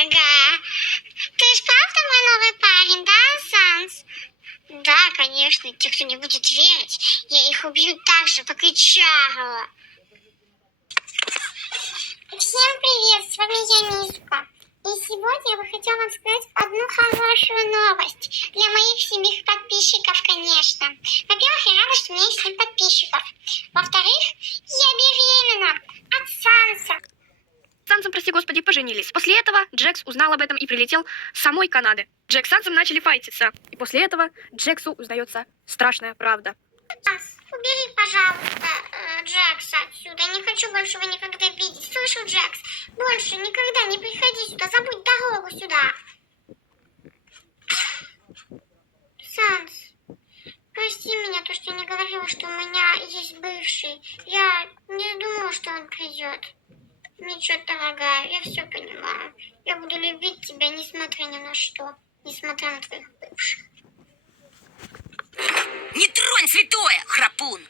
Ага. Ты ж правда мой новый парень, да, Санс? Да, конечно. Те, кто не будет верить, я их убью так же, как и Чарла. Всем привет, с вами я, Мишка. И сегодня я бы хотела вам сказать одну хорошую новость. Для моих 7 подписчиков, конечно. Во-первых, я рада, что у меня есть 7 подписчиков. Во-вторых, я беременна от Санса. С Сансом, прости господи, поженились. После этого Джекс узнал об этом и прилетел с самой Канады. Джек с Сансом начали файтиться. И после этого Джексу узнается страшная правда. Санс, убери, пожалуйста, Джекса отсюда. Я не хочу больше его никогда видеть. Слышал, Джекс? Больше никогда не приходи сюда. Забудь дорогу сюда. Санс, прости меня, то, что я не говорила, что у меня есть бывший. Я не думала, что он придет. Ничего, дорогая, я все понимаю. Я буду любить тебя, несмотря ни на что. Несмотря на твоих бывших. Не тронь святое, храпун!